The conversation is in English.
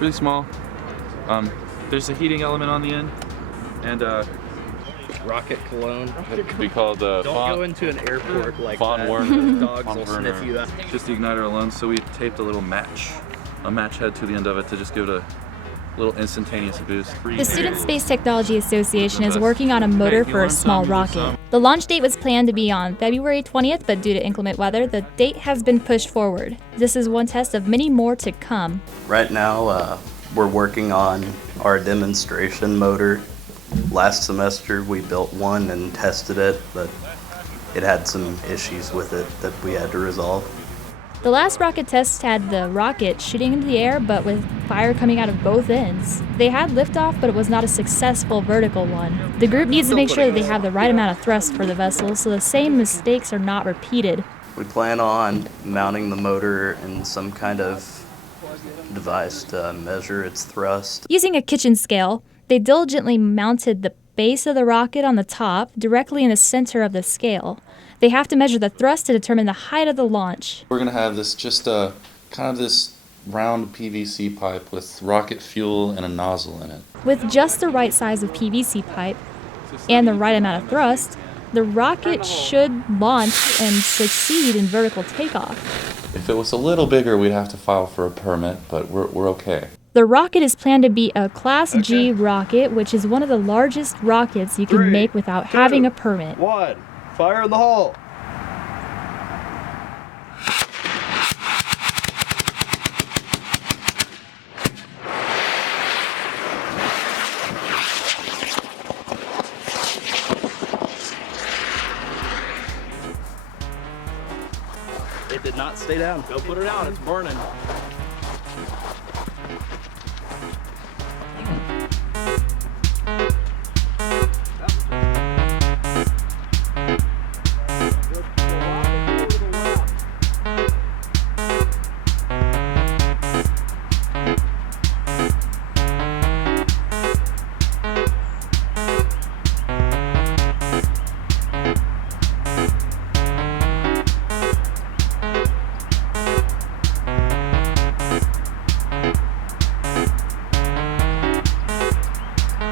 really small. There's a heating element on the end, and rocket cologne. it could be called Don't go into an airport like Von that. Werner. Dogs Von will Werner. sniff you out. Just the igniter alone, so we taped a little match head to the end of it to just give it a little instantaneous boost. The Student Space Technology Association is working on a motor for a small rocket. The launch date was planned to be on February 20th, but due to inclement weather, the date has been pushed forward. This is one test of many more to come. Right now, we're working on our demonstration motor. Last semester, we built one and tested it, but it had some issues with it that we had to resolve. The last rocket test had the rocket shooting into the air, but with fire coming out of both ends. They had liftoff, but it was not a successful vertical one. The group needs to make sure that they have the right amount of thrust for the vessel, so the same mistakes are not repeated. We plan on mounting the motor in some kind of device to measure its thrust. Using a kitchen scale, they diligently mounted the base of the rocket on the top, directly in the center of the scale. They have to measure the thrust to determine the height of the launch. We're gonna have this kind of this round PVC pipe with rocket fuel and a nozzle in it. With just the right size of PVC pipe and the right amount of thrust, the rocket should launch and succeed in vertical takeoff. If it was a little bigger, we'd have to file for a permit, but we're okay. The rocket is planned to be a Class G rocket, which is one of the largest rockets you can make without having a permit. 1, fire in the hole. It did not stay down. Go put it out, it's burning.